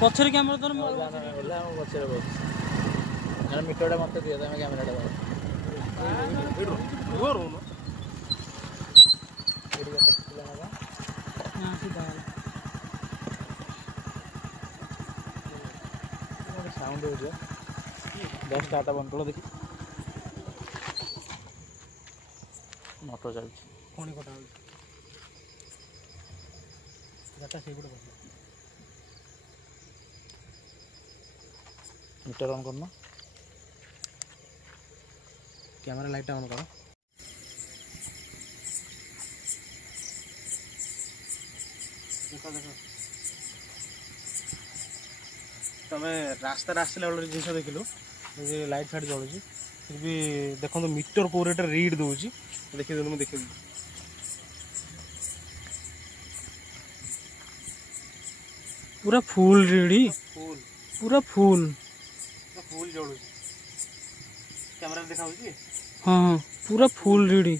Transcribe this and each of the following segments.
पछरे camera तो पछरे बहुत metre मत दिए तुम कैमेरा साउंड हो गैस डाटा बंद कर देखी मोटर चलती पुणी कटा डाटा से मीटर ऑन करना कैमरा लाइट ऑन करो देखो देखो तुम रास्ता आसला बेल जिन देखिलु लाइट फाइट जलुची फिर भी देखो मीटर को रेट रीड दूसरी देखिए मुझे देख पूरा फुल रीडी फुल पूरा फुल फुल जलुची कैमरा देखा हाँ हाँ पूरा फुल रीडी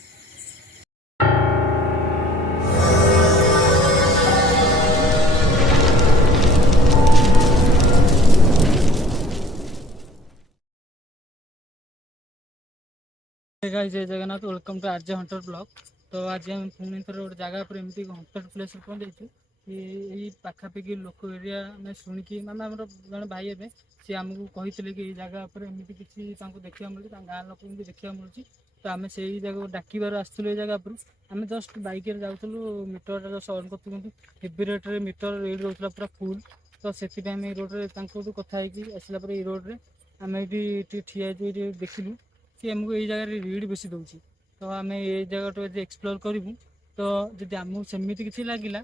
जय Jagannath welcome to RJ Hunter blog तो आज हम पुणी थोड़ा गोटे जगह पर एमती हंटर प्लेस पहुँचु यही पाखापाखि लोक एरिया मैं शुणिकी माने आम जन भाई हे सी आमको कही कि जगह पर एमती किसी देखा मिलूँ गाँव लोक देखा मिलूँ तो आम से जगह डाकबार आसलु जगह पर आम जस्ट बैक जाऊँ मीटर जस्ट अन कर हेवी रेट्रे मीटर रेट रोला पूरा फुल तो से रोड्रे कथा आसला रोड्रे आम ये ठिया देखिलु कि आमको ये जगह रीड बेसी दूसरी तो आम ये जगह एक्सप्लोर करूँ तो जब आमको सेमती किसी लगे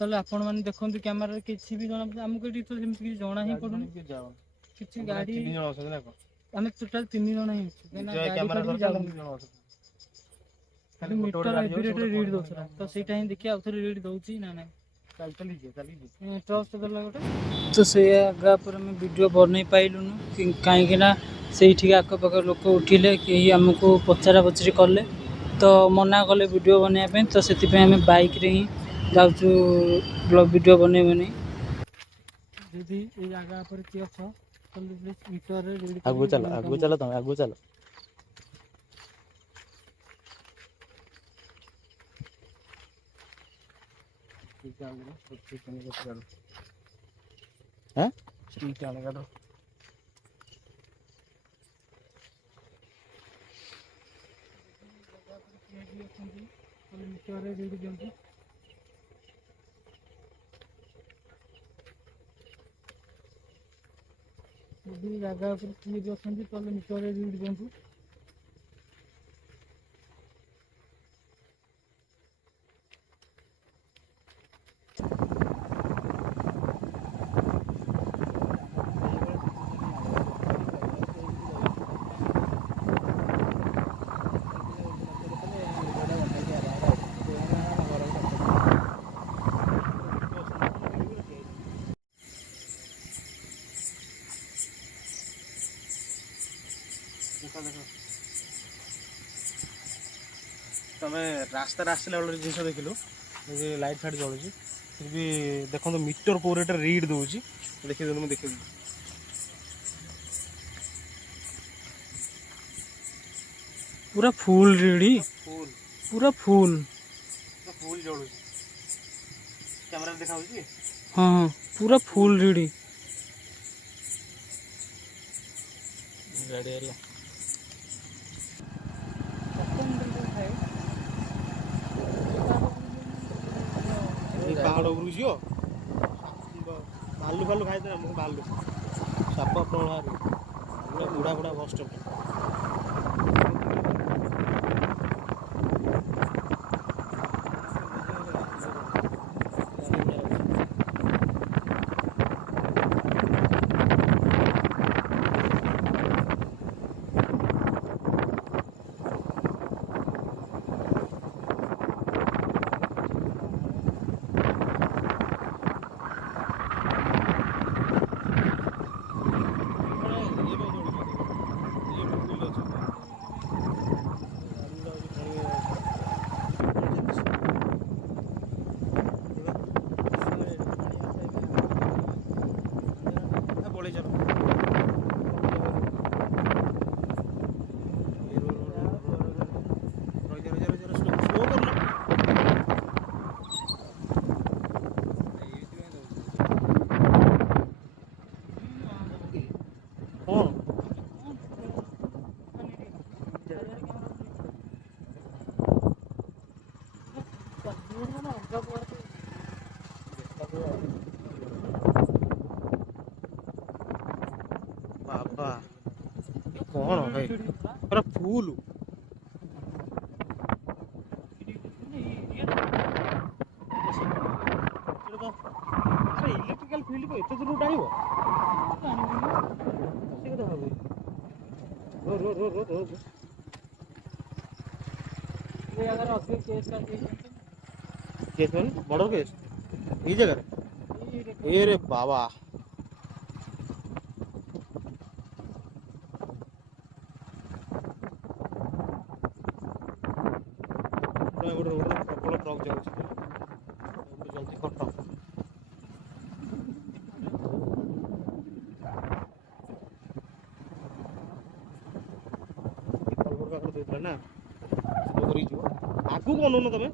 तो आपण मैंने देखते कैमेरा किसी भी जना आमको ये तो किसी जना ही पड़ूनी किसी गाड़ी आम टोटाल 3 जन ही मीटर रीड दूसरा तो सहीटा ही देखिए आउ थे रीड दूसरी ना ना ट्रस्ट देला गोटे तो से आगा पर आम वीडियो बन पाइलुनु कहीं से आखपाख लोक उठिले कहीं आमको पचरा पचरी कले तो मना कले वीडियो बनवाई तो से आम बाइक रे ही जाऊँ वीडियो बनइबनी दीदी ये जगह पर किए अच्छा मीटर आगु चलो तुम आगु चलो हैं स्ट्रीट आने का मीटर रेडी दियंती जगह पर किए भी अच्छा तो मीटर रीड दियंतु देखो देखो तुम रास्ता आसला बेल जिन देखिलु लाइट फाइट जलुची फिर भी देखो मीटर को रेट रीड दूसरी देखिए मुझे देख पूरा फुल रीडी फुल पूरा फुल फुल जलुची कैमरा देखा हाँ हाँ पूरा फुल रीडी गाड़ी पहाड़ उपरू झील भालू फालू खाई भालू साप प्रभाव पूरा बुढ़ा बुढ़ा बस स्टॉप बाबा कौन भाई पूरा फुल अरे इलेक्ट्रिकल फील्ड को एत दूर टाइम से कथा भाबु रो रो रो रो रो ये अगर असली केस का केस केस मान बड़ केस ये जगह ए रे बाबा गोटे रोड प्रबल ट्रक जाऊँगी जल्दी कट ना आगू कौन हो तुम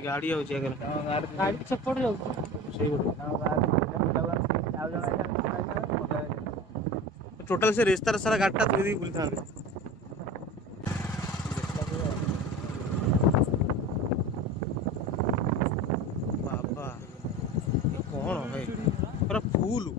गाड़ी आउची अगर गाड़ी चप्पड़ जाऊ टोटल से रेस्तार सारा गाड़टा थोड़ी बुली था बाबा कौन भाई पूरा फुल